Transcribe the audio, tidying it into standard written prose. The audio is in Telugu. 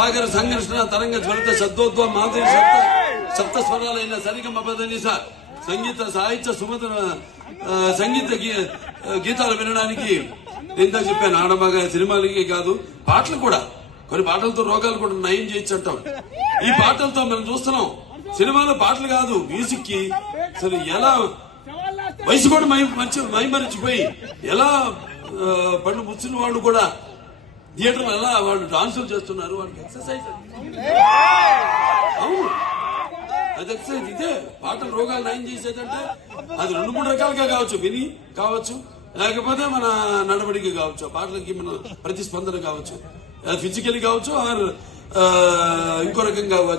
సాగర సంఘర్షణ తరంగ జ్వలిత శబ్దోద్వ మాధురి సప్త స్వరాలైన సరిగమ పదనిస సంగీత సాహిత్య సుమధుర సంగీత గీతాలు వినడానికి ఇంత చెప్పాను. ఆడమగా సినిమాలకి కాదు, పాటలు కూడా, కొన్ని పాటలతో రోగాలు కూడా నయం చేయొచ్చు అంటాం. ఈ పాటలతో మనం చూస్తున్నాం. సినిమాలో పాటలు కాదు, మ్యూజిక్ కి అసలు ఎలా వయసు కూడా మైమరిచిపోయి ఎలా పళ్ళు ముచ్చిన వాళ్ళు కూడా థియేటర్లో ఎలా వాళ్ళు డాన్సులు చేస్తున్నారు. వాళ్ళకి ఎక్సర్సైజ్. అవును, అది ఎక్సర్సైజ్. ఇదే పాటలు రోగాలు నయం చేసేదంటే అది 2-3 రకాలుగా కావచ్చు. విని కావచ్చు, లేకపోతే మన నడవడికి కావచ్చు, పాటలకి మన ప్రతిస్పందన కావచ్చు, ఫిజికల్ కావచ్చు, ఆర్ ఇంకో రకంగా కావచ్చు.